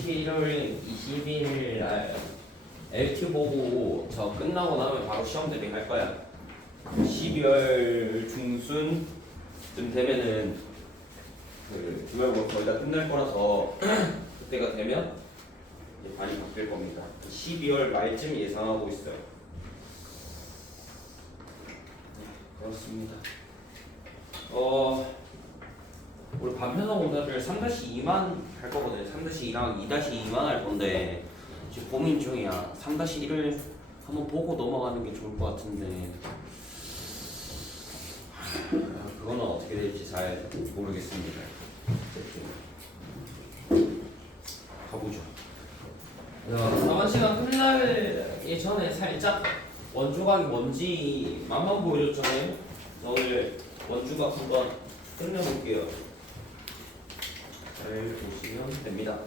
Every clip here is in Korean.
11월 20일 날 LT 보고 저 끝나고 나면 바로 시험 대비할 거야. 12월 중순쯤 되면은 그 중간고 거의 다 끝날 거라서 그때가 되면 이제 많이 바뀔 겁니다. 12월 말쯤 예상하고 있어요. 그렇습니다. 우리 반편성 오늘을 3-2만 할 거거든요. 3-2랑 2-2만 할 건데 지금 고민 중이야. 3-1을 한번 보고 넘어가는 게 좋을 것 같은데 그거는 어떻게 될지 잘 모르겠습니다. 가보죠. 4번 시간 끝나기 전에 살짝 원조각이 뭔지 맛만 보여줬잖아요. 오늘 원조각 한번 끝내볼게요. 잘 보시면 됩니다.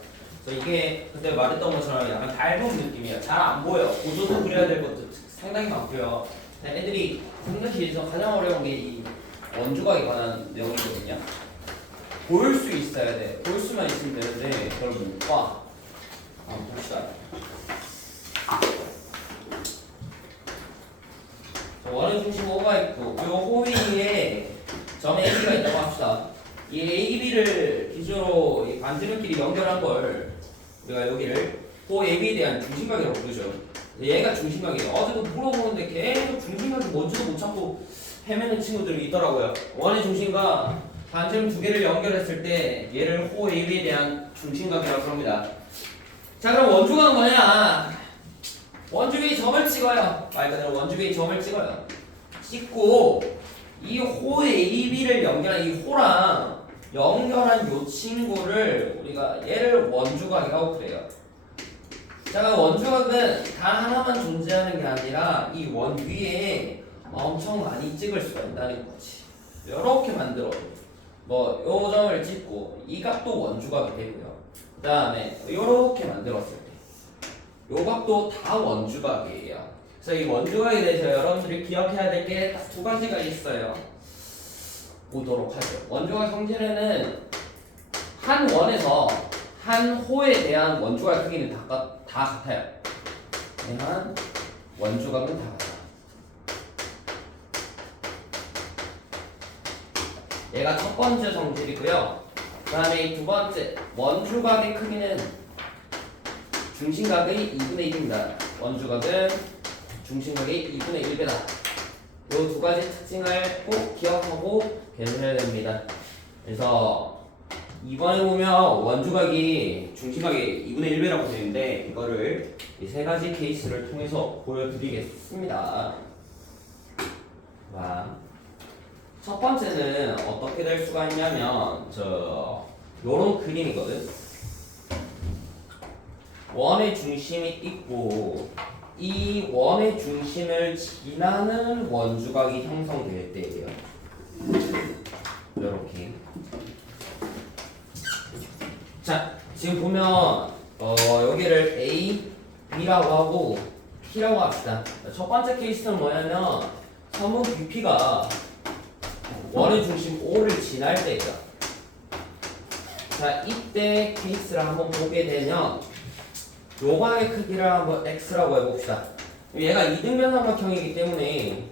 그래서 이게 그때 말했던 것처럼 약간 닮은 느낌이야. 잘 안 보여. 구조도 그려야 될 것도 상당히 많고요. 애들이 상대시에서 가장 어려운 게 이 원조각에 관한 내용이거든요. 볼 수 있어야 돼. 볼 수만 있으면 되는데 그걸 못 봐. 봅시다. 원의 중심 O가 있고 이 호위에 점 AB가 있다고 합시다. 이 AB를 기준으로 이 반지름끼리 연결한 걸 우리가 여기를 호 AB에 대한 중심각이라고 부르죠. 얘가 중심각이에요. 어제도 물어보는데 계속 중심각이 뭔지도 못 찾고 헤매는 친구들이 있더라고요. 원의 중심과 반지름 두 개를 연결했을 때 얘를 호 AB에 대한 중심각이라고 합니다. 자, 그럼 원주각은 뭐냐? 원주각이 점을 찍어요. 말 그대로 원주각이 점을 찍어요. 찍고 이 호 AB를 연결한 이 호랑 연결한 요 친구를 우리가 얘를 원주각이라고 그래요. 자, 그럼 원주각은 단 하나만 존재하는 게 아니라 이 원 위에 엄청 많이 찍을 수가 있다는 거지. 이렇게 만들어. 뭐 요 점을 찍고 이 각도 원주각이 되고요. 그 다음에 이렇게 만들었을 때 요 각도 다 원주각이에요. 그래서 이 원주각에 대해서 여러분들이 기억해야 될 게 딱 두 가지가 있어요. 보도록 하죠. 원주각 성질에는 한 원에서 한 호에 대한 원주각 크기는 다 같아요. 하지만 원주각은 다 같아요. 얘가 첫 번째 성질이고요. 그 다음에 이 두 번째 원주각의 크기는 중심각의 2분의 1입니다. 원주각은 중심각의 2분의 1배다. 이 두 가지 특징을 꼭 기억하고 계셔야 됩니다. 그래서 이번에 보면 원주각이 중심각의 2분의 1배라고 되어 있는데 이거를 이 세 가지 케이스를 통해서 보여드리겠습니다. 첫 번째는 어떻게 될 수가 있냐면 요런 그림이거든. 원의 중심이 있고 이 원의 중심을 지나는 원주각이 형성될 때예요. 이렇게. 자, 지금 보면 여기를 A, B라고 하고 P라고 합시다. 첫 번째 케이스는 뭐냐면 선분 BP가 원의 중심 O를 지날 때예요. 자, 이때 케이스를 한번 보게 되면 요각의 크기를 한번 X라고 해봅시다. 얘가 이등변 삼각형이기 때문에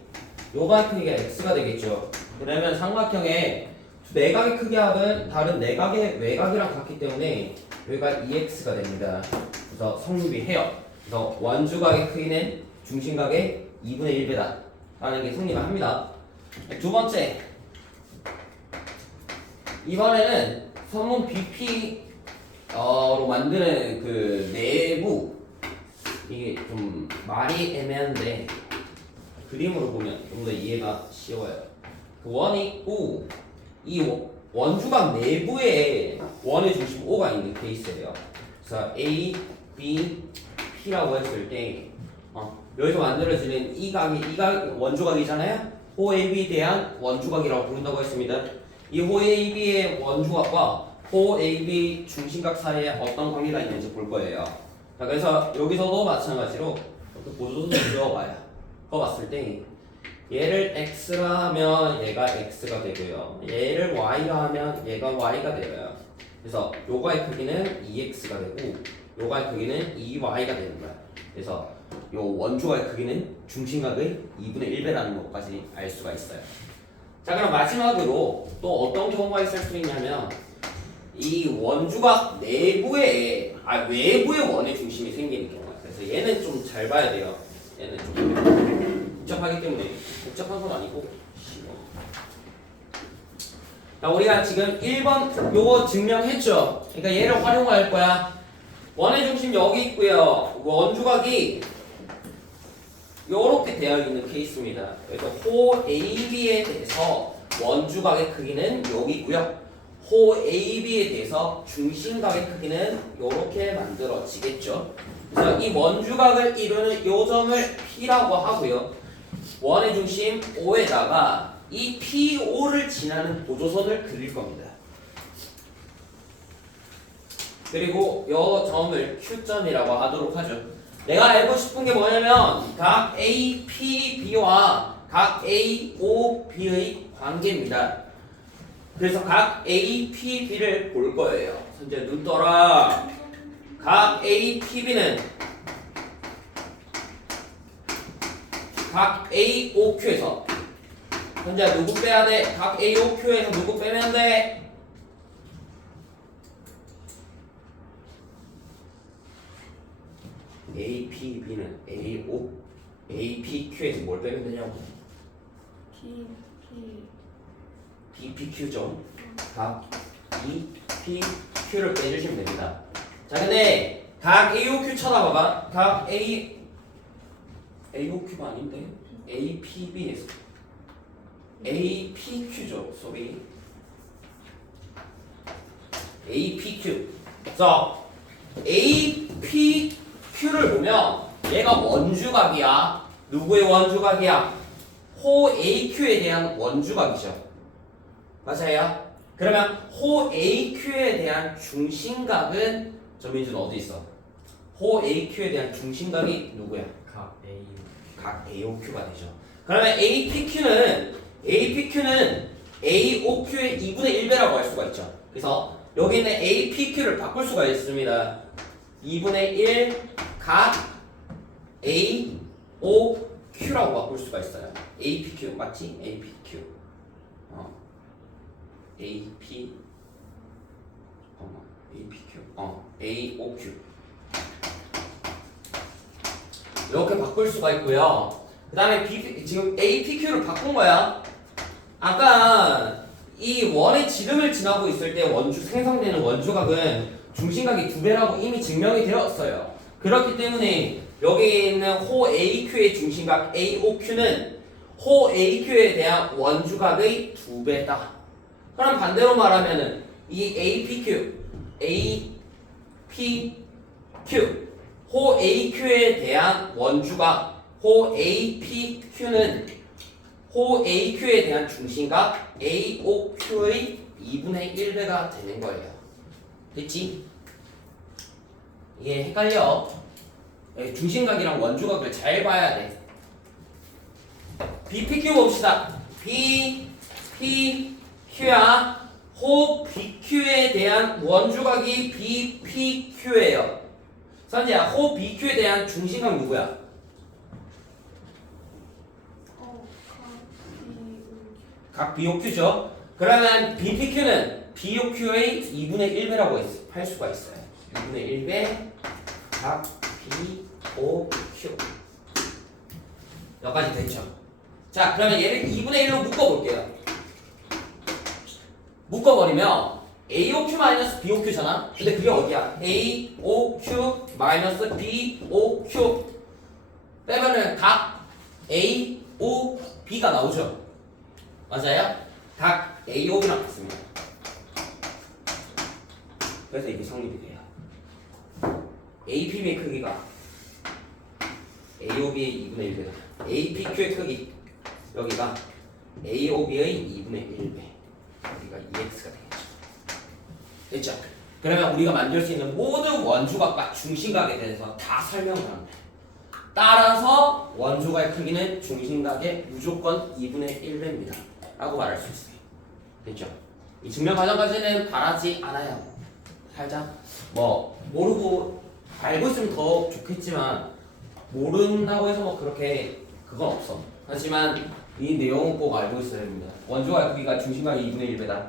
요각의 크기가 X가 되겠죠. 그러면 삼각형의 내각의 크기 합은 다른 내각의 외곽이랑 같기 때문에 여기가 2X가 됩니다. 그래서 성립이 해요. 그래서 원주각의 크기는 중심각의 2분의 1배다 라는 게 성립을 합니다. 두 번째, 이번에는 선문 BP로 만드는 그 내부, 이게 좀 말이 애매한데 그림으로 보면 좀 더 이해가 쉬워요. 그 원이 있고 이 원주각 내부에 원의 중심 O가 있는 케이스예요. 그래서 A, B, P라고 했을 때 여기서 만들어지는 이 각 원주각이잖아요. 호 AB에 대한 원주각이라고 부른다고 했습니다. 이 호 AB의 원주각과 호 AB 중심각 사이에 어떤 관계가 있는지 볼 거예요. 자, 그래서 여기서도 마찬가지로 보조도 그려봐요. 그거 봤을 때 얘를 x라 하면 얘가 x가 되고요. 얘를 y라 하면 얘가 y가 되어요. 그래서 요거의 크기는 2x가 되고 요거의 크기는 2y가 되는 거야. 그래서 요 원주가의 크기는 중심각의 2분의 1배라는 것까지 알 수가 있어요. 자, 그럼 마지막으로 또 어떤 경우가 있을 수 있냐면 이 원주각 외부의 원의 중심이 생기는 경우야. 그래서 얘는 좀 잘 봐야 돼요. 얘는 좀 복잡하기 때문에 복잡한 건 아니고 자, 우리가 지금 1번 요거 증명했죠. 그러니까 얘를 활용할 거야. 원의 중심 여기 있고요. 원주각이 요렇게 되어 있는 케이스입니다. 그래서 호 AB에 대해서 원주각의 크기는 여기고요. 호 AB에 대해서 중심각의 크기는 요렇게 만들어지겠죠. 그래서 이 원주각을 이루는 요 점을 P라고 하고요. 원의 중심 O에다가 이 PO를 지나는 보조선을 그릴 겁니다. 그리고 이 점을 Q점이라고 하도록 하죠. 내가 알고 싶은 게 뭐냐면 각 APB와 각 AOB의 관계입니다. 그래서 각 APB를 볼 거예요. 현재 눈 떠라. 각 APB는 각 AOQ에서 현재 누구 빼야 돼? 각 AOQ에서 누구 빼면 돼? APB는 APQ에서 뭘 빼면 되냐고? BPQ죠. 각 EPQ를 빼주시면 됩니다. 자, 근데 각 AOQ 쳐다봐봐. 각 AOQ가 아닌데 APB에서 APQ죠. 소리 APQ. 자, APQ를 보면 얘가 원주각이야. 누구의 원주각이야? 호 AQ에 대한 원주각이죠. 맞아요? 그러면 호 AQ에 대한 중심각은 저민준 어디 있어? 호 AQ에 대한 중심각이 누구야? 각 AOQ가 되죠. 그러면 APQ는 AOQ의 2분의 1배라고 할 수가 있죠. 그래서 여기 있는 APQ를 바꿀 수가 있습니다. 2분의 1 각 AOQ라고 바꿀 수가 있어요. APQ 맞지? APQ. AOQ 이렇게 바꿀 수가 있고요. 그 다음에 지금 APQ를 바꾼 거야. 아까 이 원의 지름을 지나고 있을 때 생성되는 원주각은 중심각이 2배라고 이미 증명이 되었어요. 그렇기 때문에 여기 있는 호 AQ의 중심각 AOQ는 호 AQ에 대한 원주각의 2배다. 그럼 반대로 말하면은 이 APQ 호 AQ에 대한 원주각 호 APQ는 호 AQ에 대한 중심각 AOQ의 2분의 1배가 되는 거예요. 됐지? 이게 헷갈려. 중심각이랑 원주각을 잘 봐야 돼. BPQ 봅시다. BPQ야. 호 BQ에 대한 원주각이 BPQ예요. 선재야, 호 BQ에 대한 중심각 누구야? 각 BOQ죠. 그러면 BPQ는 BOQ의 2분의 1배라고 할 수가 있어요. 2분의 1배 각 BOQ 여기까지 됐죠. 자, 그러면 얘를 2분의 1로 묶어볼게요. 묶어버리면 AOQ-BOQ잖아. 근데 그게 어디야? AOQ-BOQ 빼면은 각 AOB가 나오죠. 맞아요? 각 AOB랑 같습니다. 그래서 이게 성립이 돼요. APB의 크기가 AOB의 2분의 1배다. APQ의 크기 여기가 AOB의 2분의 1배. 여기가 2x가 되겠죠. 됐죠? 그러면 우리가 만들 수 있는 모든 원주각과 중심각에 대해서 다 설명을 합니다. 따라서 원주각의 크기는 중심각의 무조건 2분의 1배입니다. 라고 말할 수 있어요. 됐죠? 이 증명 과정까지는 바라지 않아요. 살짝 뭐 모르고 알고 있으면 더 좋겠지만 모른다고 해서 뭐 그렇게 그건 없어. 하지만 이 내용은 꼭 알고 있어야 됩니다. 원주각의 크기가 중심각의 2분의 1배다.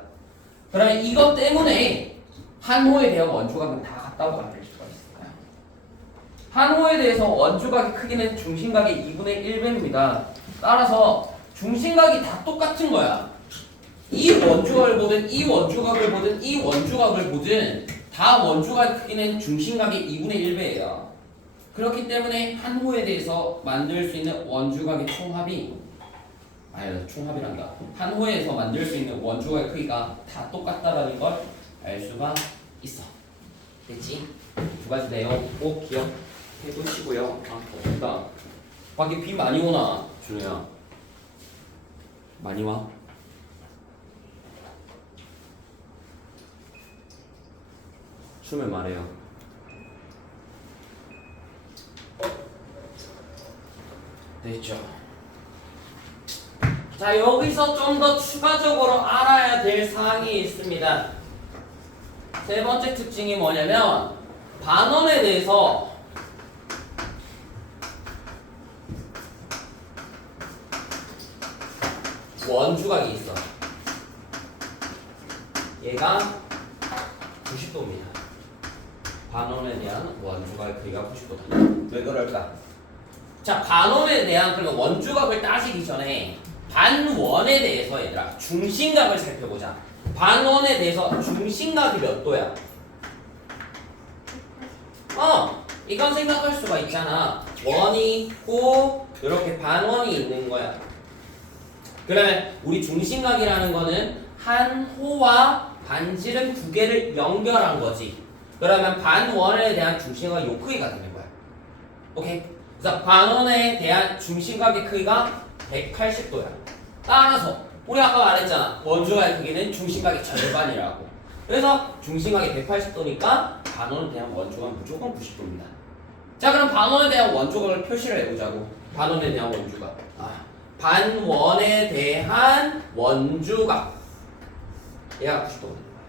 그러면 이것 때문에 한 호에 대한 원주각은 다 같다고 말할 수가 있을까요? 한 호에 대해서 원주각의 크기는 중심각의 2분의 1배입니다. 따라서 중심각이 다 똑같은 거야. 이 원주각을 보든 이 원주각을 보든 이 원주각을 보든 다 원주각의 크기는 중심각의 2분의 1배예요. 그렇기 때문에 한 호에 대해서 만들 수 있는 원주각의 총합이 총합이란다. 한 호에서 만들 수 있는 원주각의 크기가 다 똑같다라는 걸 알 수가 있어. 됐지? 두 가지 내용 꼭 기억해 두시고요. 덥다. 밖에 비 많이 오나, 준우야? 많이 와? 추우면 말해요. 됐죠? 자, 여기서 좀 더 추가적으로 알아야 될 사항이 있습니다. 세 번째 특징이 뭐냐면 반원에 대해서 원주각이 있어. 얘가 90도입니다. 반원에 대한 원주각의 크기가 90도다. 왜 그럴까? 자, 반원에 대한 그러면 원주각을 따지기 전에 반원에 대해서 얘들아 중심각을 살펴보자. 반원에 대해서 중심각이 몇 도야? 이건 생각할 수가 있잖아. 원이 있고 이렇게 반원이 있는 거야. 그러면 우리 중심각이라는 거는 한 호와 반지름 두 개를 연결한 거지. 그러면 반원에 대한 중심각이 요 크기가 되는 거야. 오케이? 그래서 반원에 대한 중심각의 크기가 180도야. 따라서 우리 아까 말했잖아. 원주각의 크기는 중심각의 절반이라고. 그래서 중심각이 180도니까 반원에 대한 원주각은 무조건 90도입니다. 자, 그럼 반원에 대한 원주각을 표시를 해보자고. 반원에 대한 원주각. 반원에 대한 원주각. 얘가 90도가 되는 거야.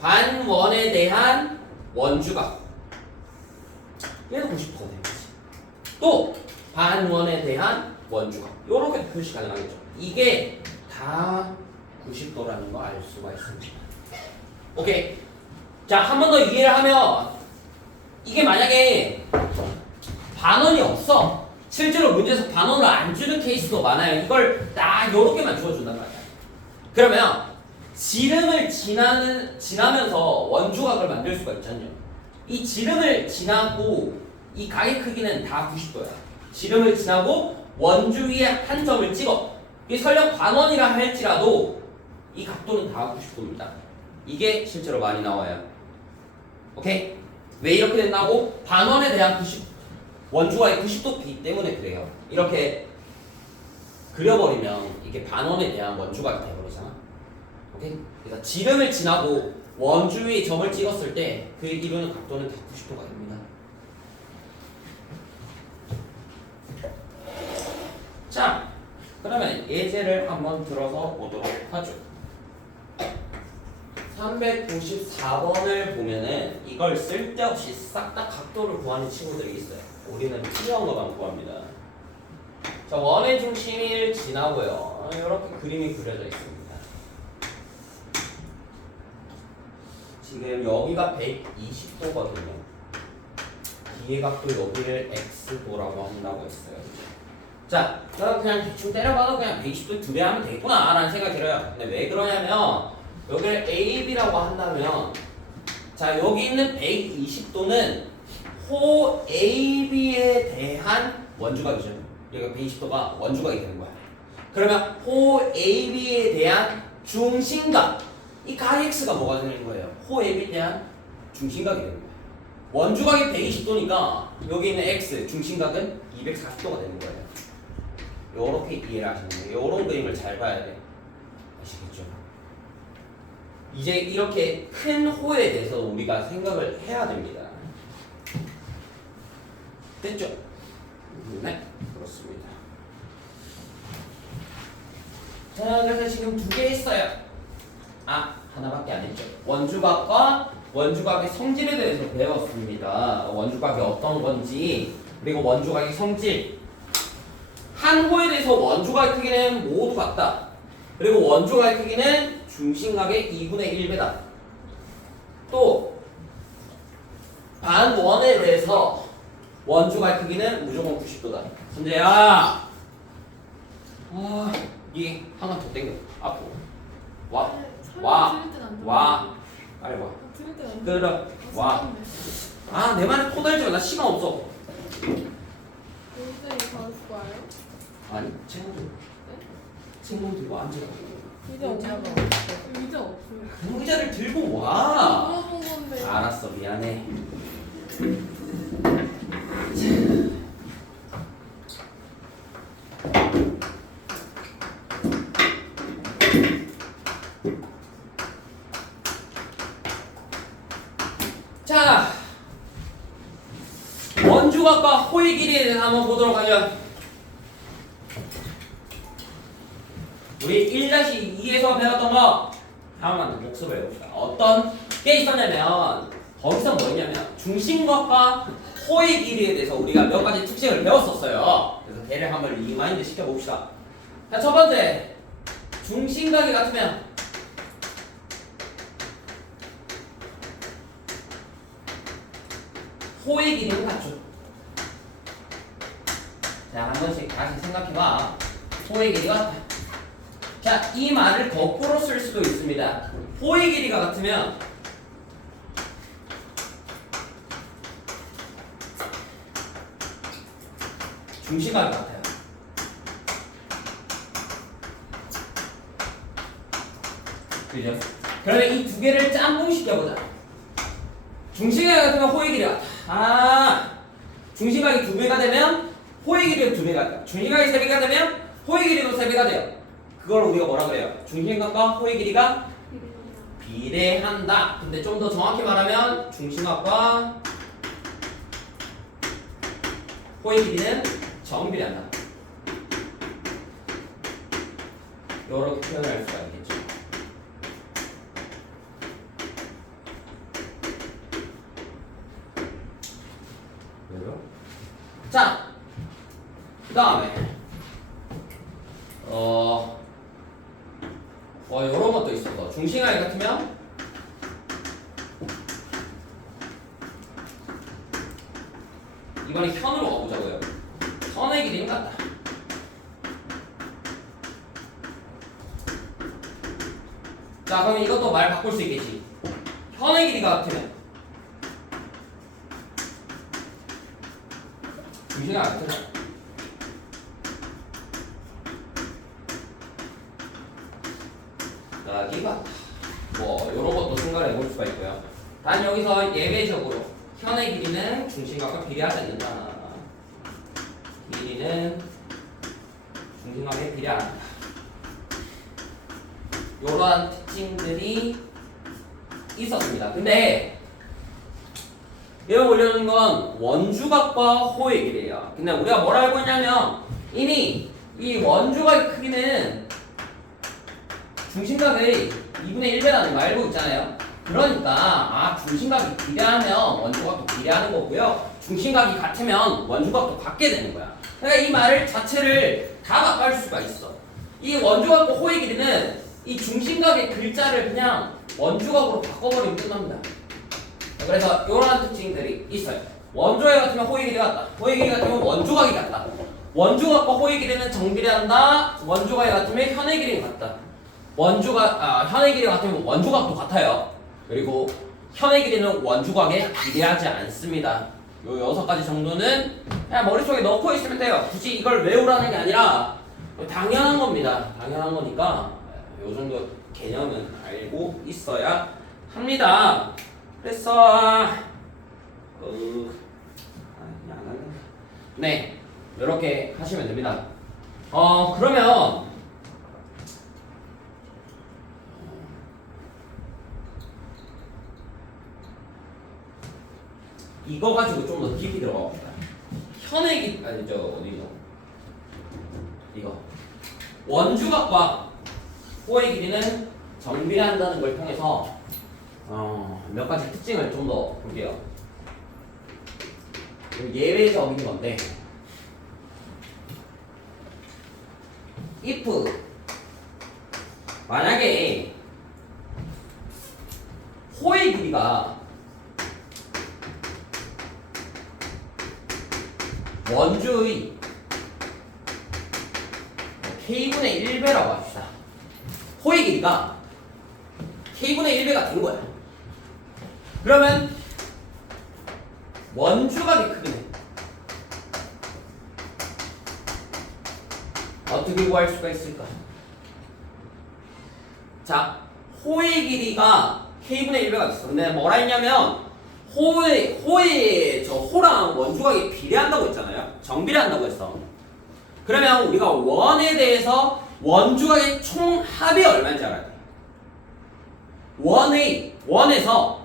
반원에 대한 원주각. 얘도 90도가 되는 거지. 또 반원에 대한 원주각. 요렇게 표시 가능하겠죠. 이게 다 90도라는 거 알 수가 있습니다. 오케이. 자, 한 번 더 이해를 하면 이게 만약에 반원이 없어. 실제로 문제에서 반원을 안 주는 케이스도 많아요. 이걸 딱 요렇게만 주어준단 말이야. 그러면 지름을 지나면서 원주각을 만들 수가 있잖아요. 이 지름을 지나고 이 각의 크기는 다 90도야. 지름을 지나고 원주 위에 한 점을 찍어. 이 설령 반원이라 할지라도 이 각도는 다 90도입니다. 이게 실제로 많이 나와요. 오케이? 왜 이렇게 된다고? 반원에 대한 원주각이 90도이기 때문에 그래요. 이렇게 그려버리면 이게 반원에 대한 원주각이 되어버리잖아. 오케이? 그래서 지름을 지나고 원주 위에 점을 찍었을 때 그 이루는 각도는 다 90도가 됩니다. 자, 그러면 예제를 한번 들어서 보도록 하죠. 394번을 보면은 이걸 쓸데없이 싹 다 각도를 구하는 친구들이 있어요. 우리는 필요한 것만 구합니다. 자, 원의 중심을 지나고요. 이렇게 그림이 그려져 있습니다. 지금 여기가 120도거든요. 기계각도 여기를 x도라고 한다고 했어요. 자, 그냥 대충 때려봐도 그냥 120도 2배 하면 되겠구나 라는 생각이 들어요. 근데 왜 그러냐면 여기를 AB라고 한다면 자, 여기 있는 120도는 호 AB에 대한 원주각이죠. 여기가 120도가 원주각이 되는 거야. 그러면 호 AB에 대한 중심각, 이 각 X가 뭐가 되는 거예요? 호 AB에 대한 중심각이 되는 거예요. 원주각이 120도니까 여기 있는 X, 중심각은 240도가 되는 거예요. 요렇게 이해를 하시는 거예요. 요런 그림을 잘 봐야 돼. 아시겠죠? 이제 이렇게 큰 호에 대해서 우리가 생각을 해야 됩니다. 됐죠? 네, 그렇습니다. 자, 그래서 지금 두 개 했어요. 하나밖에 안 했죠. 원주각과 원주각의 성질에 대해서 배웠습니다. 원주각이 어떤 건지 그리고 원주각의 성질. 한 호에 대해서 원주각의 크기는 모두 같다. 그리고 원주각의 크기는 중심각의 2분의 1배다. 또 반원에 대해서 원주각의 크기는 무조건 90도다. 선재야, 이 한번 더 당겨. 앞으로 와, 빨리 와. 끌어 와. 내 말에 토달지 마. 나 시간 없어. 선생님 가르칠 거예요? 아니, 책몽 들고 앉으라고. 의자 없어요. 의자 없어요. 의자를 들고 와. 물어본 건데. 알았어, 미안해. 자, 원주각과 호의 길이에 대해서 한번 보도록 하죠. 우리 1-2에서 배웠던 거 한번만 복습을 해봅시다. 어떤 게 있었냐면 거기서 뭐였냐면 중심각과 호의 길이에 대해서 우리가 몇 가지 특징을 배웠었어요. 그래서 걔를 한번 리마인드 시켜봅시다. 자, 첫 번째, 중심각이 같으면 호의 길이는 같죠. 자, 한 번씩 다시 생각해봐. 호의 길이가 같다. 자, 이 말을 거꾸로 쓸 수도 있습니다. 호의 길이가 같으면 중심각이 같아요. 그죠? 그러면 이 두 개를 짬뽕시켜보자. 중심각이 같으면 호의 길이가 같아. 중심각이 2배가 되면 호의 길이도 2배가 돼요. 중심각이 3배가 되면 호의 길이도 3배가 돼요. 그걸 우리가 뭐라고 해요? 중심각과 호의 길이가 비례한다. 근데 좀 더 정확히 말하면 중심각과 호의 길이는 정비례한다. 이렇게 표현할 수가 있겠죠. 자, 그 다음에 요런 것도 있었어. 중심각이 같으면 이번에 현으로 가보자고요. 선의 길이는 같다. 자, 그럼 이것도 말 바꿀 수 있겠지. 현의 길이가 같으면 중심각 같으면 이가 뭐 요런 것도 생각해 볼 수가 있고요. 단 여기서 예외적으로 현의 길이는 중심각과 비례하지 않는다. 길이는 중심각에 비례한다. 요러한 특징들이 있었습니다. 근데 여기 올려놓은 건 원주각과 호의 길이에요. 근데 우리가 뭘 알고 있냐면 이미 이 원주각의 크기는 중심각의 2분의 1배라는 거 알고 있잖아요. 그러니까 중심각이 비례하면 원주각도 비례하는 거고요. 중심각이 같으면 원주각도 같게 되는 거야. 그러니까 이 말을 자체를 다 바꿀 수가 있어. 이 원주각과 호의 길이는 이 중심각의 글자를 그냥 원주각으로 바꿔버리면 끝납니다. 그래서 이러한 특징들이 있어요. 원주각 같으면 호의 길이가 같다. 호의 길이 같으면 원주각이 같다. 원주각과 호의 길이는 정비례한다. 원주각이 같으면 현의 길이는 같다. 현의 길이 같으면 원주각도 같아요. 그리고 현의 길이는 원주각에 비례하지 않습니다. 요 6가지 정도는 그냥 머릿속에 넣고 있으면 돼요. 굳이 이걸 외우라는 게 아니라 당연한 겁니다. 당연한 거니까 요 정도 개념은 알고 있어야 합니다. 그래서 네, 이렇게 하시면 됩니다. 그러면 이거 가지고 좀 더 깊이 들어가 봅시다. 현의 길이 어디죠? 이거 원주각과 호의 길이는 정비례한다는 걸 통해서 몇 가지 특징을 좀 더 볼게요. 예외적인 건데 if 만약에 호의 길이가 원주의 k분의 1배라고 합시다. 호의 길이가 k분의 1배가 된 거야. 그러면 원주각의 크기는 어떻게 구할 수가 있을까? 자, 호의 길이가 k분의 1배가 됐어. 근데 뭐라 했냐면 호의 저 호랑 원주각이 비례한다고 했잖아요. 정비례한다고 했어. 그러면 우리가 원에 대해서 원주각의 총합이 얼마인지 알아야 돼. 원에서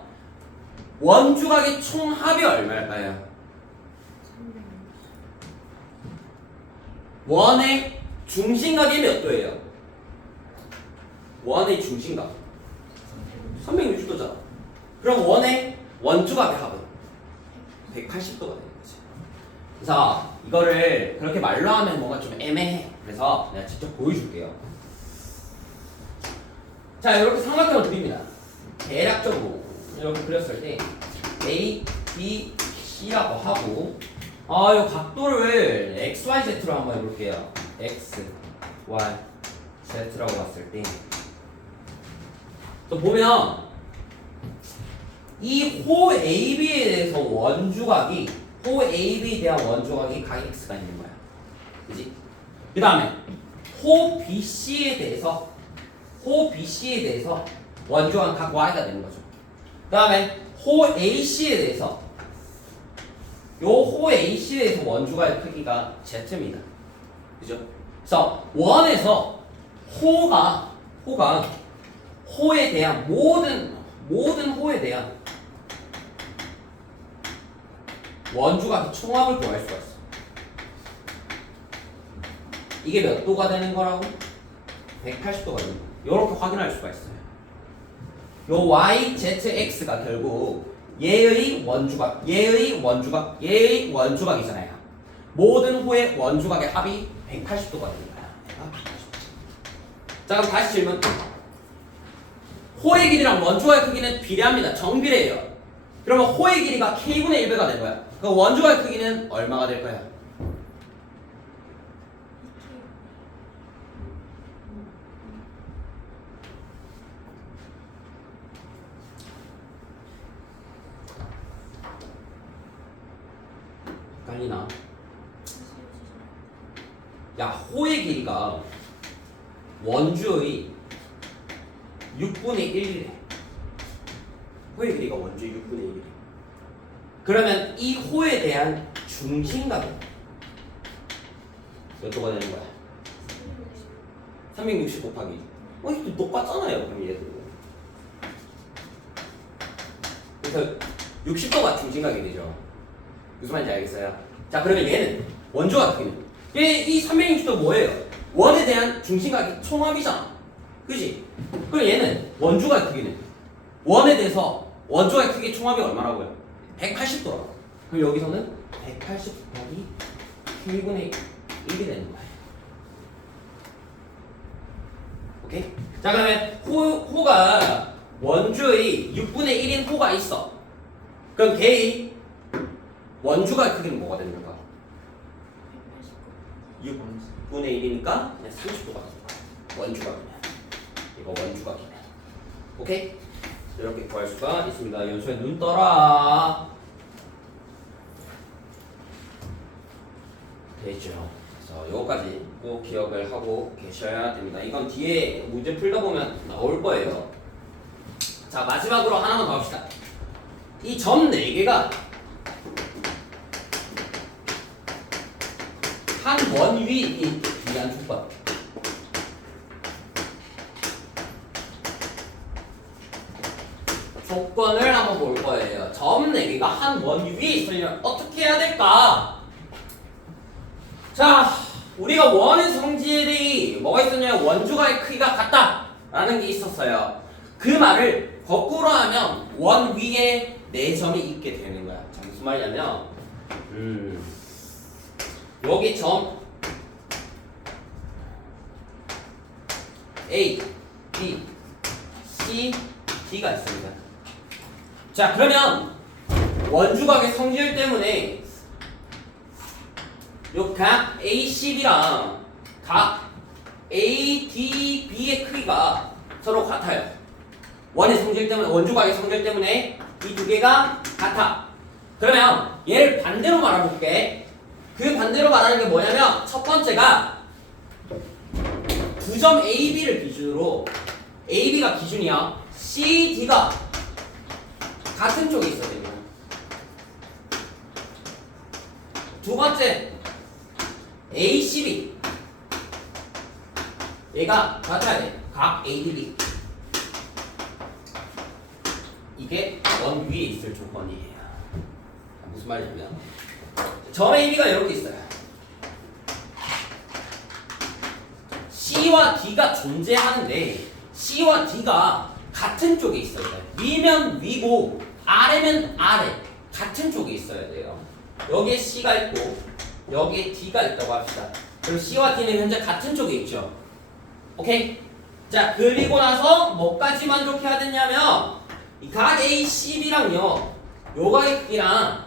원주각의 총합이 얼마일까요? 원의 중심각이 몇 도예요? 원의 중심각 360도잖아. 그럼 원의 원주각의 합은 180도가 되는 거지. 그래서 이거를 그렇게 말로 하면 뭔가 좀 애매해. 그래서 내가 직접 보여줄게요. 자, 이렇게 삼각형을 그립니다. 대략적으로 이렇게 그렸을 때 A, B, C라고 하고 이 각도를 X, Y, Z로 한번 해볼게요. X, Y, Z라고 봤을 때 또 보면 이 호 AB에 대해서 원주각이 호 AB에 대한 원주각이 각 X가 있는 거야. 그지? 그 다음에 호 BC에 대해서 원주각은 각 Y가 되는 거죠. 그 다음에 호 AC에 대해서 호 AC에 대해서 원주각의 크기가 Z입니다. 그죠? 그래서 원에서 호가 호에 대한 모든 호에 대한 원주각의 총합을 구할 수가 있어. 이게 몇 도가 되는 거라고? 180도가 되는 거. 이렇게 확인할 수가 있어요. 요 y, z, x가 결국 얘의 원주각이잖아요. 모든 호의 원주각의 합이 180도가 되는 거야. 자, 그럼 다시 질문. 호의 길이랑 원주각의 크기는 비례합니다. 정비례예요. 그러면 호의 길이가 k분의 1배가 된 거야. 그럼 원주각의 크기는 얼마가 될 거야? 헷갈리나? 야, 호의 길이가 원주의 6분의 1이래. 호의 길이가 원주의 6분의 1이래. 그러면 이 호에 대한 중심각은 몇 도가 되는 거야? 360 곱하기. 이거 똑같잖아요. 그럼 얘도. 그래서 60도가 중심각이 되죠. 무슨 말인지 알겠어요? 자, 그러면 얘는 원주각 크기는 이 360도 뭐예요? 원에 대한 중심각이 총합이잖아. 그지? 그럼 얘는 원주각 크기는 원에 대해서 원주각 크기 총합이 얼마라고요? 180도라고. 그럼 여기서는 180 곱하기 k분의 1이 되는 거예요. 오케이? 자, 그러면 호가 원주의 6분의 1인 호가 있어. 그럼 걔의 원주각 크기는 뭐가 되는 걸까? 6분의 1이니까 그냥 30도가 되는 거야. 원주각이면. 이거 원주각이면. 오케이? 이렇게 구할 수가 있습니다. 연수에 눈 떠라. 되죠. 그래서 요거까지 꼭 기억을 하고 계셔야 됩니다. 이건 뒤에 문제 풀다 보면 나올 거예요. 자, 마지막으로 하나만 더 합시다. 이 점 4개가 한 원위에 위한 조건. 조건을 한번 볼 거예요. 점 4개가 한 원 위에 있으려면 어떻게 해야 될까? 자, 우리가 원의 성질이 뭐가 있었냐면 원주각의 크기가 같다 라는 게 있었어요. 그 말을 거꾸로 하면 원 위에 4점이 있게 되는 거야. 자, 무슨 말이냐면 여기 점 A, B, C, D가 있습니다. 자, 그러면 원주각의 성질 때문에 요 각 ACB랑 각 ADB의 크기가 서로 같아요. 원의 성질 때문에, 원주각의 성질 때문에 이 두 개가 같아. 그러면 얘를 반대로 말해볼게. 그 반대로 말하는 게 뭐냐면 첫 번째가 두 점 AB를 기준으로 AB가 기준이야. CD가 같은 쪽에 있어야 됩니다. 두 번째 ACB 얘가 같아야 돼. 각 ADB 이게 원 위에 있을 조건이에요. 무슨 말이냐면 점 AB가 이렇게 있어요. C와 D가 존재하는데 C와 D가 같은 쪽에 있어야 돼요. 위면 위고 아래면 아래 같은 쪽에 있어야 돼요. 여기에 C가 있고 여기에 D가 있다고 합시다. 그럼 C와 D는 현재 같은 쪽에 있죠. 오케이? 자, 그리고 나서 뭐까지 만족해야 되냐면 이 각 ACB랑요 요각의 크기랑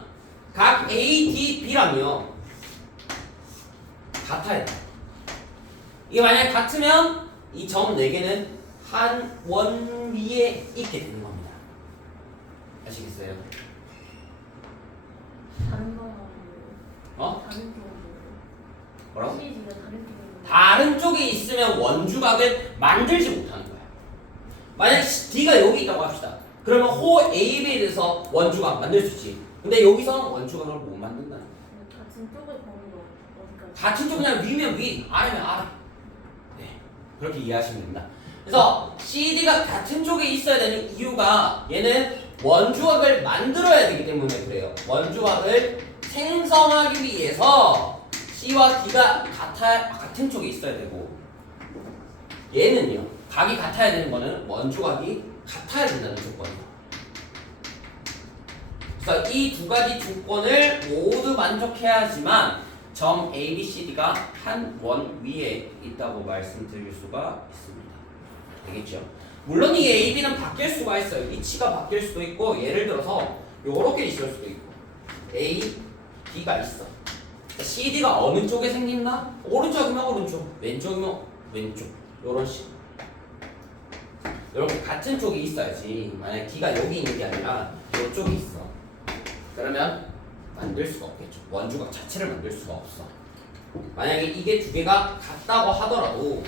각 ADB랑요 같아야 돼. 이게 만약에 같으면 이 점 4개는 한 원 위에 있게 되는 겁니다. 아시겠어요? 다른 거랑 어? 다른 쪽으로. 뭐라고? CD가 다른 쪽으로. 다른 쪽에 있으면 원주각을 만들지 못하는 거야. 만약 D가 여기 있다고 합시다. 그러면 호 AB에 대해서 원주각 만들 수 있지. 근데 여기서는 원주각을 못 만든다는 거야. 같은 쪽을 보는 거 어디까지? 같은 쪽 그냥 위면 위, 아래면 아래. 네, 그렇게 이해하시면 됩니다. 그래서 CD가 같은 쪽에 있어야 되는 이유가 얘는 원주각을 만들어야 되기 때문에 그래요. 원주각을 생성하기 위해서 C와 D가 같은 쪽에 있어야 되고 얘는요. 각이 같아야 되는 거는 원주각이 같아야 된다는 조건이에요. 그래서 이 두 가지 조건을 모두 만족해야지만 점 ABCD가 한 원 위에 있다고 말씀드릴 수가 있습니다. 되겠죠? 물론 이 AB는 바뀔 수가 있어요. 위치가 바뀔 수도 있고 예를 들어서 요렇게 있을 수도 있고 A, B가 있어. CD가 어느 쪽에 생긴다? 오른쪽이면 오른쪽, 왼쪽이면 왼쪽 요런 식 이렇게 같은 쪽이 있어야지. 만약에 D가 여기 있는 게 아니라 이쪽에 있어. 그러면 만들 수가 없겠죠. 원주각 자체를 만들 수가 없어. 만약에 이게 두 개가 같다고 하더라도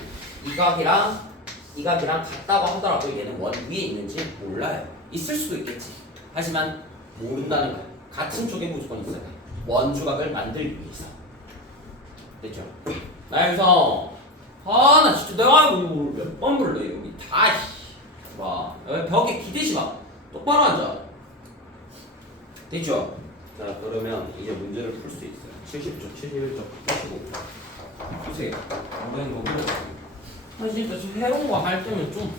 이 각이랑 같다고 하더라도 얘는 원 위에 있는지 몰라요. 있을 수도 있겠지. 하지만 모른다는 거야. 같은 쪽에 무조건 있어야 돼. 원주각을 만들기 위해서. 됐죠? 나 여기서 나 진짜 내가 몇 번 불러 여기 다 봐. 여기 벽에 기대지 마. 똑바로 앉아. 됐죠? 자, 그러면 이제 문제를 풀 수 있어요. 70쪽, 71쪽, 85쪽. 보세요. 엉덩이 너무 진짜 저 해온 거 할 때면 좀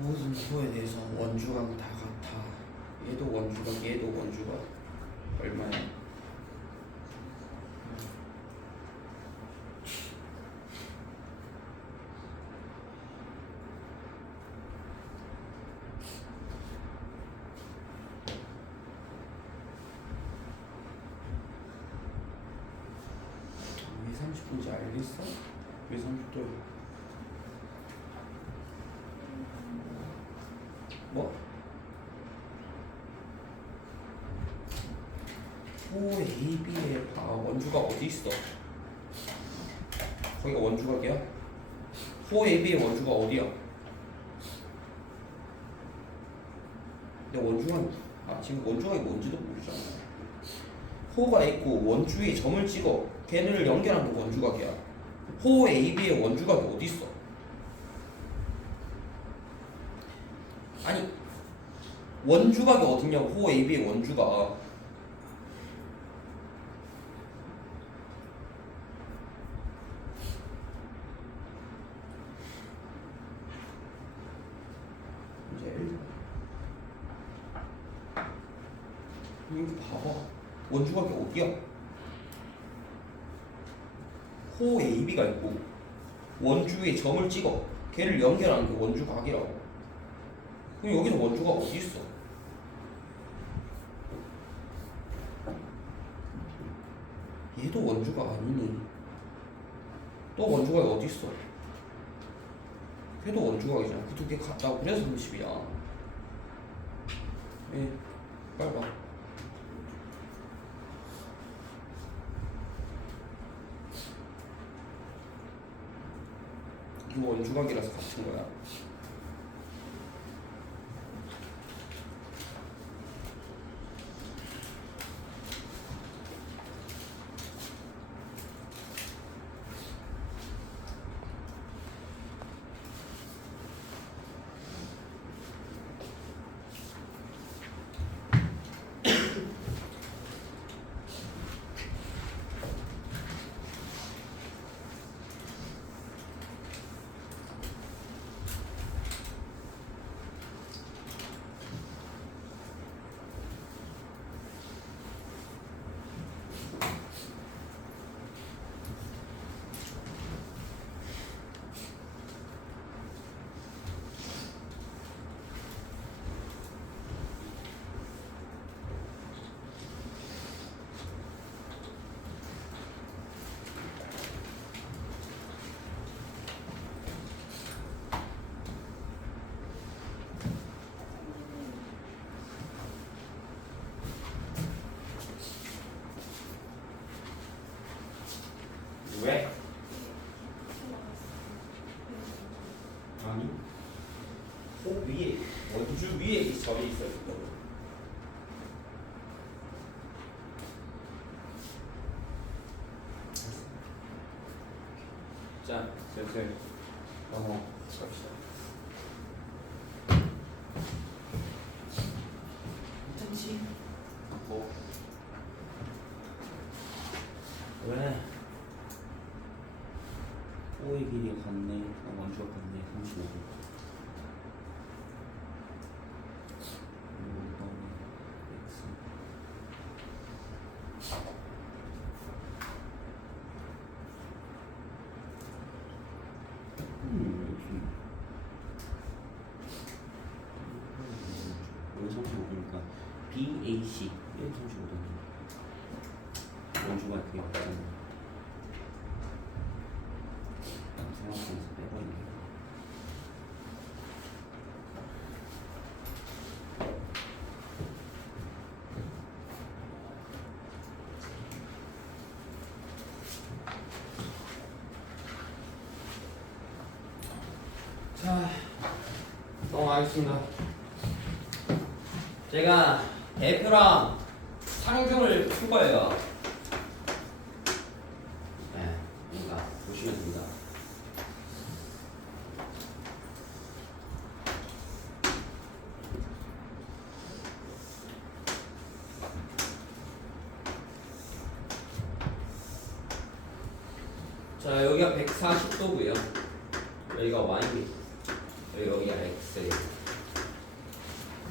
모든 호에 대해서 원주각 다 같아. 얘도 원주각, 얘도 원주각. 얼마야? 왜 30분인지 알겠어? 왜 30도? 뭐? 호 AB의 원주각 어디 있어? 거기가 원주각이야? 호 AB의 원주각 어디야? 내 원주각 지금 원주각이 뭔지도 모르잖아. 호가 있고 원주에 점을 찍어 걔네를 연결한 게 원주각이야. 호 AB의 원주각이 어디 있어? 아니 원주각이 어딨냐고. 호 AB의 원주각. 여기 봐봐. 원주각이 어디야? 호 AB가 있고 원주에 점을 찍어 걔를 연결하는 게 원주각이라고. 그럼 여기서 원주각 어디 있어? 얘도 원주각 아니니? 또 원주각이 어디 있어? 걔도 원주각이잖아. 그 두 개 같다고. 그래서 30이야. 예, 빨리 봐. 이거 원주각이라서 같은 거야. 왜? 아니 호 위에 원주 위에 이 점이 있어야 된다고. 자, 슬슬 넘어갑시다. 괜찮지? 뭐? 왜? 호의 길이가 같네. 원주가 같네. 35도. 여기 35도니까 BAC 35도. 원주가 그게 같잖아. 생각하면서 빼버리네. 자, 넘어가겠습니다. 제가 대표랑 상중을 풀 거예요. 네, 그러니까 보시면 됩니다. 자, 여기가 140도고요. 여기가 Y입니다. 여기가 x.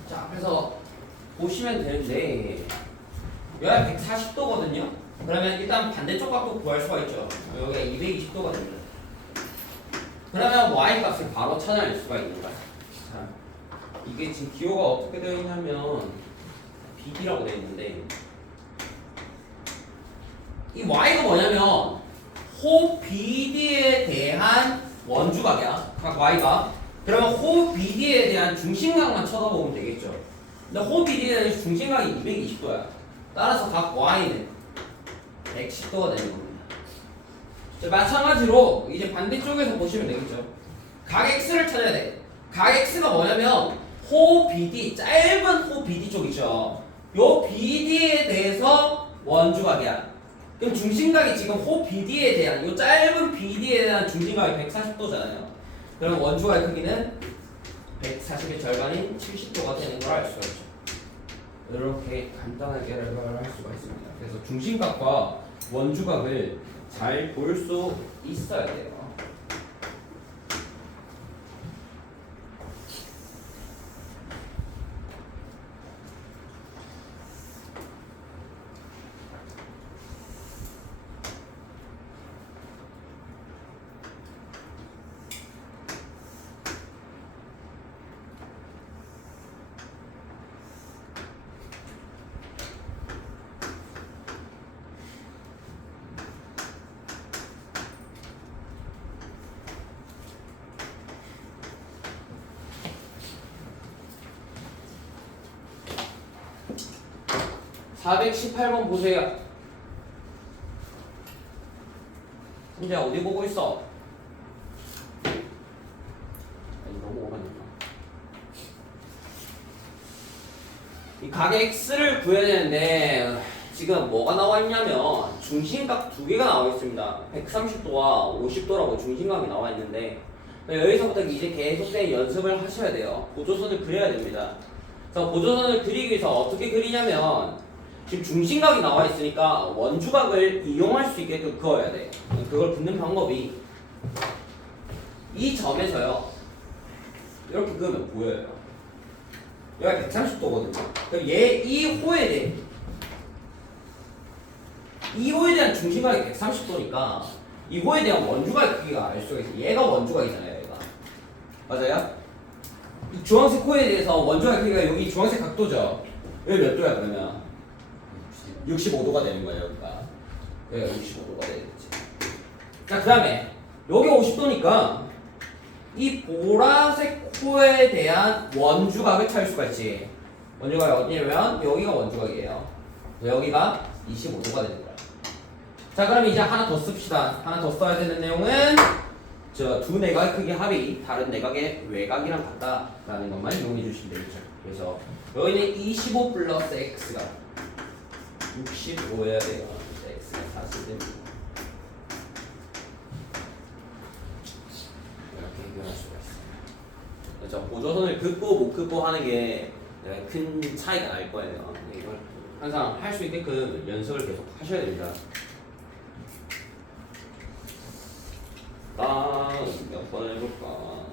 자, 그래서 보시면 되는데 여기가 140도거든요. 그러면 일단 반대쪽 각도 구할 수가 있죠. 여기가 220도가 됩니다. 그러면 y 값을 바로 찾아낼 수가 있는 거야. 자, 이게 지금 기호가 어떻게 되어 있냐면 BD라고 되어 있는데 이 y가 뭐냐면 호 BD에 대한 원주각이야. 각 y가. 그러면 호 BD에 대한 중심각만 쳐다보면 되겠죠. 근데 호 BD에 대한 중심각이 220도야. 따라서 각 y는 110도가 되는 겁니다. 자, 마찬가지로 이제 반대쪽에서 보시면 되겠죠. 각 x를 찾아야 돼. 각 x가 뭐냐면 호 BD, 짧은 호 BD 쪽이죠. 요 BD에 대해서 원주각이야. 그럼 중심각이 지금 호 BD에 대한 요 짧은 BD에 대한 중심각이 140도잖아요. 그럼 원주각의 크기는 140의 절반인 70도가 되는 걸 알 수가 있죠. 이렇게 간단하게 할 수가 있습니다. 그래서 중심각과 원주각을 잘 볼 수 있어야 돼요. (418번) 보세요. 이제 어디 보고 있어? 너무 오만했나? 이 각 x를 구해야 되는데 지금 뭐가 나와 있냐면 중심각 두 개가 나와 있습니다. 130도와 50도라고 중심각이 나와 있는데 여기서부터 이제 계속된 연습을 하셔야 돼요. 보조선을 그려야 됩니다. 그래서 보조선을 그리기 위해서 어떻게 그리냐면 지금 중심각이 나와 있으니까 원주각을 이용할 수 있게끔 그어야 돼. 그걸 긋는 방법이 이 점에서요. 이렇게 그으면 보여요. 여기가 130도거든요. 그럼 이 호에 대한 중심각이 130도니까 이 호에 대한 원주각의 크기가 알 수가 있어요. 얘가 원주각이잖아요. 얘가. 맞아요? 이 주황색 호에 대해서 원주각의 크기가 여기 주황색 각도죠. 여기 몇 도야 그러면? 65도가 되는 거예요, 여기가. 여기가 65도가 되겠지. 자, 그 다음에 여기 50도니까 이 보라색 호에 대한 원주각을 찾을 수가 있지. 원주각이 어디냐면 여기가 원주각이에요. 여기가 25도가 되는 거야. 자, 그럼 이제 하나 더 씁시다. 하나 더 써야 되는 내용은 저 두 내각의 크기 합이 다른 내각의 외곽이랑 같다라는 것만 이용해 주시면 되겠죠. 그래서 여기는 25 플러스 x가 65여야 돼요. x가 40됩니다. 이렇게 해결할 수가 있어요. 그렇죠. 보조선을 긋고 못 긋고 하는 게 큰 차이가 날 거예요. 이걸 항상 할 수 있게끔 연습을 계속 하셔야 됩니다. 몇 번 해볼까?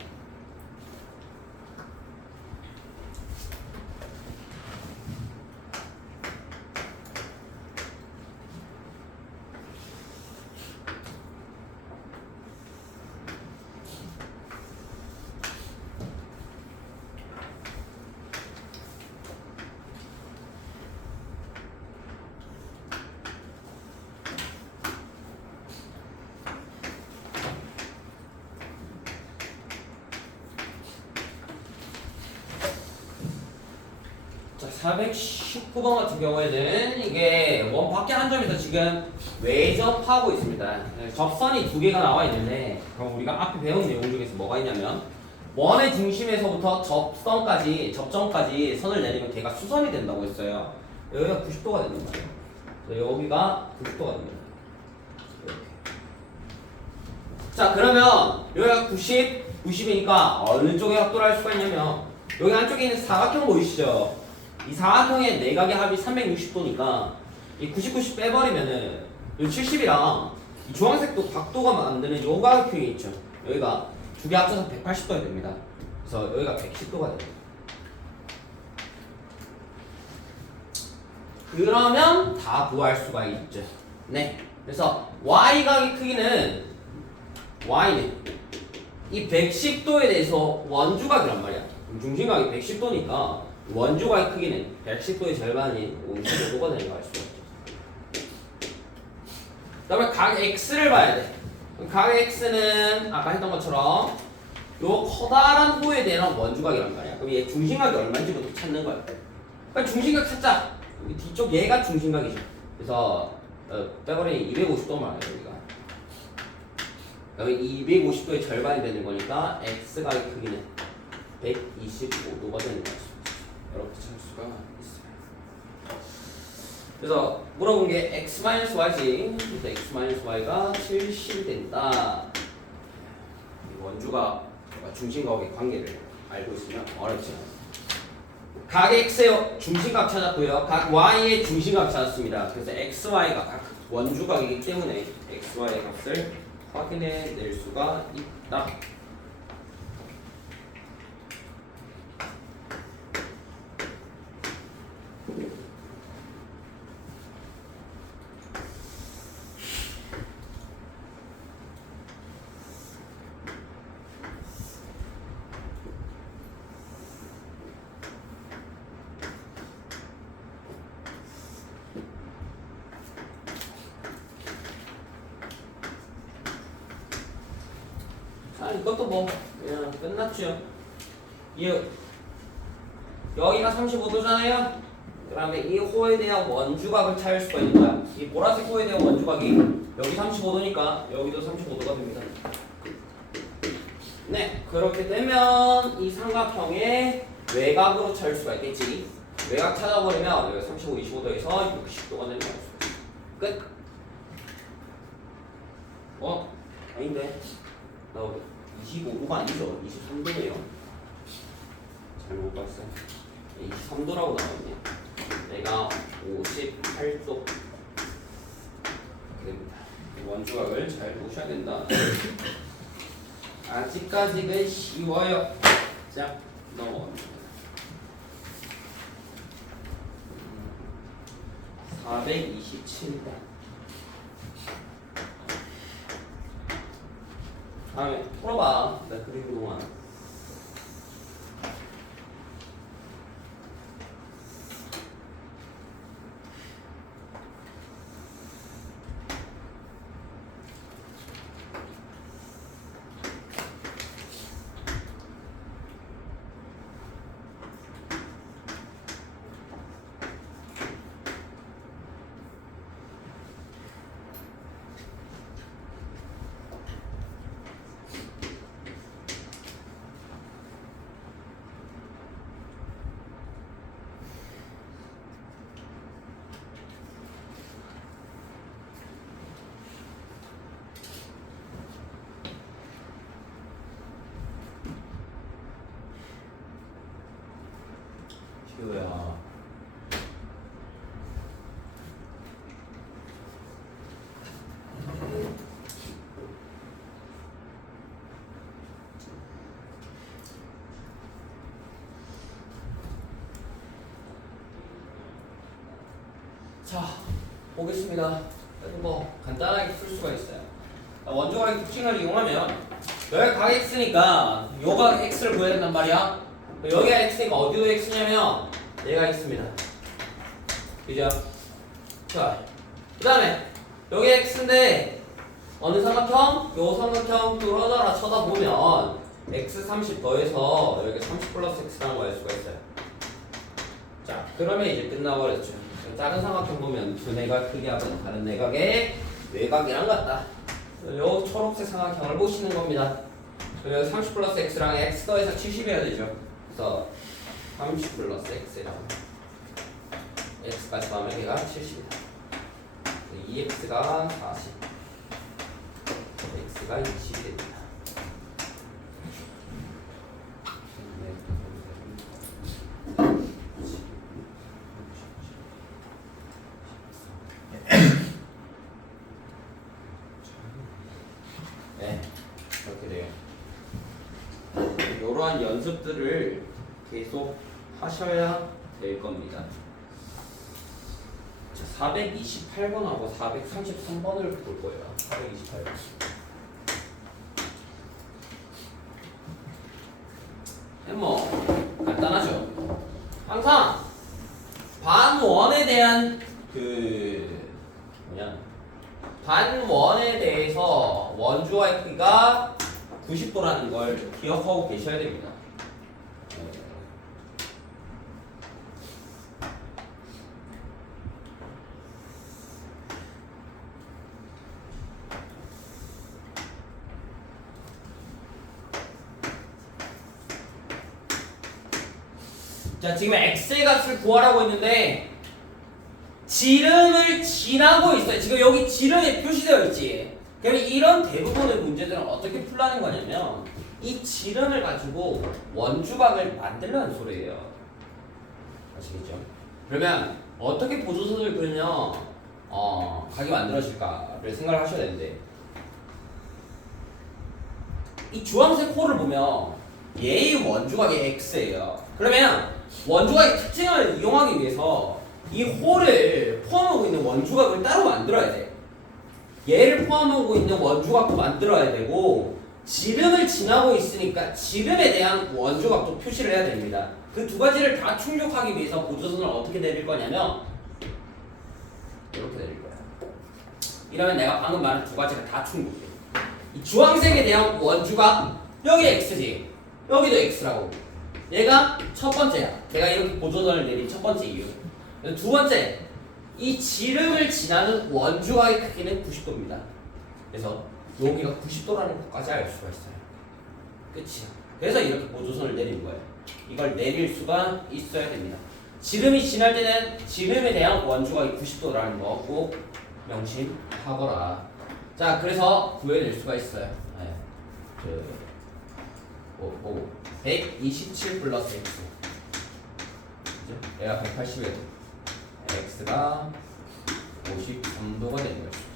자, 419번 같은 경우에는 이게 원 밖에 한 점에서 지금 외접하고 있습니다. 접선이 두 개가 나와 있는데 그럼 우리가 앞에 배운 내용 중에서 뭐가 있냐면 원의 중심에서부터 접점까지 선을 내리면 걔가 수선이 된다고 했어요. 여기가 90도가 되는 거예요. 여기가 90도가 됩니다. 이렇게. 자, 그러면 여기가 90이니까 어느 쪽에 각도를 할 수가 있냐면 여기 안쪽에 있는 사각형 보이시죠? 이 사각형의 내각의 합이 360도니까 이 90 빼버리면은 이 70이랑 이 주황색도 각도가 만드는 요 가격형이 있죠. 여기가 두 개 합쳐서 180도가 됩니다. 그래서 여기가 110도가 됩니다. 그러면 다 구할 수가 있죠. 네. 그래서 y각의 크기는 y는 이 110도에 대해서 원주각이란 말이야. 중심각이 110도니까 원주각의 크기는 110도의 절반인 55도가 되는 거 알 수가 있죠. 그 다음에 각 x를 봐야 돼. 각 x는 아까 했던 것처럼 요 커다란 호에 대한 원주각이란 말이야. 그럼 얘 중심각이 얼마인지부터 찾는 거야. 그러니까 중심각 찾자. 여기 뒤쪽 얘가 중심각이죠. 그래서 빼버리니 250도 말이야 여기가. 여기 250도의 절반이 되는 거니까 x각의 크기는 125도가 되는 거죠. 이렇게 찾을 수가 있어요. 그래서 물어본 게 x-y지. 그래서 x-y가 70이 된다. 원주가 중심각의 관계를 알고 있으면 어렵지 않아요. 각 x의 중심각 찾았고요. 각 y의 중심각 찾았습니다. 그래서 x, y가 각 원주각이기 때문에 x, y의 값을 확인해 낼 수가 있다. 이것도 뭐 그냥 끝났죠. 여기가 35도잖아요. 그다음에 이 호에 대한 원주각을 찾을 수가 있는 거야. 이 보라색 호에 대한 원주각이 여기 35도니까 여기도 35도가 됩니다. 네, 그렇게 되면 이 삼각형의 외곽으로 찾을 수가 있겠지. 외곽 찾아버리면 여기 35, 25도에서 60도가 되는 거야. 끝. 아닌데. 25도가 아니죠. 23도네요. 잘못 봤어요. 23도라고 나왔네요. 내가 58도. 이렇게 됩니다. 원주각을 잘 보셔야 된다. 아직까지는 쉬워요. 자, 넘어갑니다. 427번. 다음에 풀어봐. 나 그리는 동안. 지우야. 자, 보겠습니다. 그래도 뭐 간단하게 풀 수가 있어요. 원주각의 특징을 이용하면 여기가 각 x니까 요각 x를 구해야 된단 말이야. 여기가 x니까 어디도 x냐면 얘가 x입니다. 그죠? 자, 그 다음에 여기 x인데 어느 삼각형? 요 삼각형 뚫어져라 쳐다보면 x 30 더해서 여기 30 플러스 x라는 걸 알 수가 있어요. 자, 그러면 이제 끝나버렸죠. 작은 삼각형 보면 두 내각 크기하고 다른 내각의 외곽이랑 같다. 요 초록색 삼각형을 보시는 겁니다. 여기 30 플러스 x랑 x 더해서 70이어야 되죠. 그래서 30 플러스 x랑 x까지 더하면 얘가 70이다. 2x가 40, x가 20이 됩니다. 네, 그렇게 돼요. 이러한 연습들을 계속 하셔야 될 겁니다. 자, 428번하고 433번을 볼 거예요. 428번. 뭐 간단하죠. 항상 반원에 대한 반원에 대해서 원주와의 크기가 90도라는 걸 기억하고 계셔야 됩니다. 자, 지금 x의 값을 구하라고 했는데 지름을 지나고 있어요. 지금 여기 지름이 표시되어 있지. 그럼 이런 대부분의 문제들은 어떻게 풀라는 거냐면 이 지름을 가지고 원주각을 만들라는 소리예요. 아시겠죠? 그러면 어떻게 보조선을 그리면 각이 만들어질까를 생각을 하셔야 되는데 이 주황색 호를 보면 얘의 원주각이 x예요. 그러면 원주각의 특징을 이용하기 위해서 이 홀을 포함하고 있는 원주각을 따로 만들어야 돼. 얘를 포함하고 있는 원주각도 만들어야 되고 지름을 지나고 있으니까 지름에 대한 원주각도 표시를 해야 됩니다. 그 두 가지를 다 충족하기 위해서 보조선을 어떻게 내릴 거냐면 이렇게 내릴 거야. 이러면 내가 방금 말한 두 가지가 다 충족해. 이 주황색에 대한 원주각 여기 x지. 여기도 x라고. 얘가 첫 번째야. 내가 이렇게 보조선을 내린 첫 번째 이유. 두 번째, 이 지름을 지나는 원주각의 크기는 90도입니다. 그래서 여기가 90도라는 것까지 알 수가 있어요. 끝이야. 그래서 이렇게 보조선을 내린 거예요. 이걸 내릴 수가 있어야 됩니다. 지름이 지날 때는 지름에 대한 원주각이 90도라는 거 꼭 명심하거라. 자, 그래서 구해낼 수가 있어요. 네. 127 플러스 x. 그죠? 얘가 180이에요. x가 53도가 되는 거죠.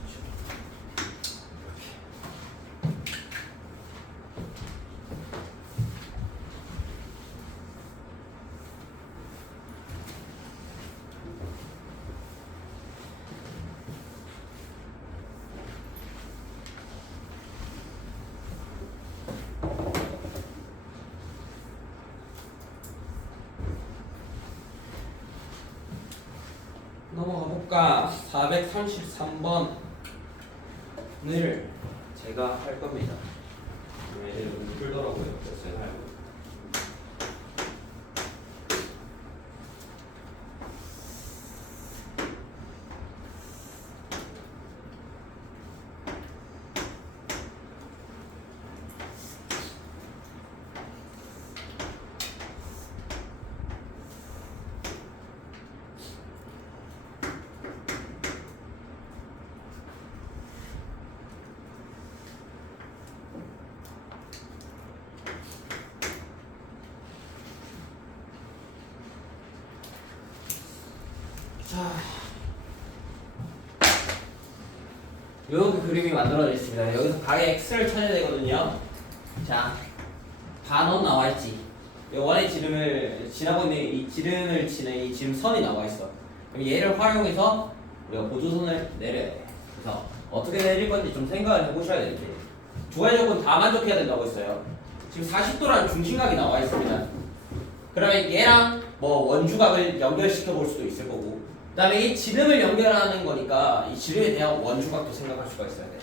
넘어가 볼까? 433번을 제가 할 겁니다. 얘들이 못 풀더라고요. 그래서 제가 할 거예요. 자, 이렇게 그림이 만들어져 있습니다. 여기서 각의 x를 찾아야 되거든요. 자, 반원 나와 있지. 원의 지름을 지나고 있는 이 지름을 지는 이 지름선이 나와 있어. 그럼 얘를 활용해서 우리가 보조선을 내려야 돼. 그래서 어떻게 내릴 건지 좀 생각을 해보셔야 되는데 두 가지 조건 다 만족해야 된다고 했어요. 지금 40도라는 중심각이 나와 있습니다. 그러면 얘랑 뭐 원주각을 연결시켜 볼 수도 있을 거고 그 다음에 이 지름을 연결하는 거니까 이 지름에 대한 원주각도 생각할 수가 있어야 돼.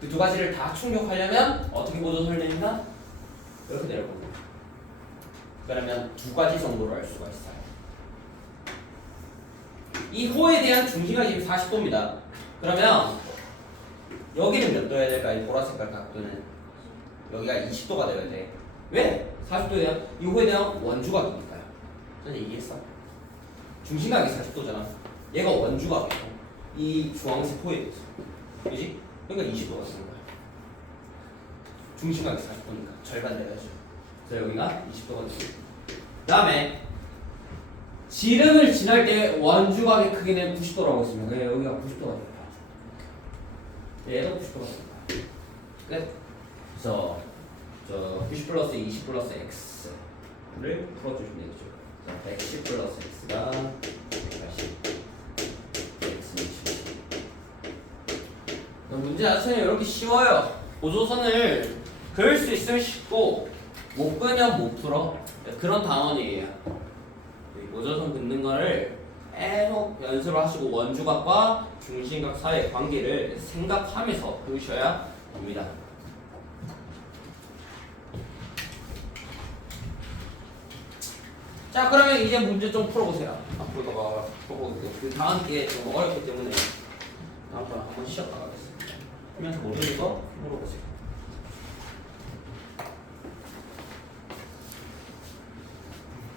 그 두 가지를 다 충족하려면 어떻게 보조선을 내린다? 이렇게 내릴 겁니다. 그러면 두 가지 정도로 알 수가 있어요. 이 호에 대한 중심각이 지금 40도입니다. 그러면 여기는 몇 도여야 될까? 이 보라색깔 각도는 여기가 20도가 되어야 돼. 왜? 40도에 대한 이 호에 대한 원주각이니까요. 전에 얘기했어. 중심각이 40도잖아. 얘가 원주각이고 이 주황색 호에 대해서 그지? 그러니까 20도가 쓰는 거야. 중심각이 40도니까 절반 내야죠. 그래서 여기가 20도가 되고 그 다음에 지름을 지날 때 원주각의 크기는 90도라고 했습니다. 그래서 여기가 90도가 됩니다. 얘도 90도가 됩니다. 끝. 그래서 저 90 플러스 20 플러스 x를 풀어주시면 되겠죠. 자, 110 플러스 x가 180 x는 70. 문제 자체는 이렇게 쉬워요. 보조선을 그을 수 있으면 쉽고 못 그으면 못 풀어. 그런 단원이에요. 보조선 긋는 거를 계속 연습을 하시고 원주각과 중심각 사이의 관계를 생각하면서 그으셔야 됩니다. 자, 그러면 이제 문제 좀 풀어보세요. 앞으로가 풀어보세요. 그 다음 게 좀 어렵기 때문에 다음 번 한번 쉬었다 가겠습니다. 하면서 모르는 거 물어보세요.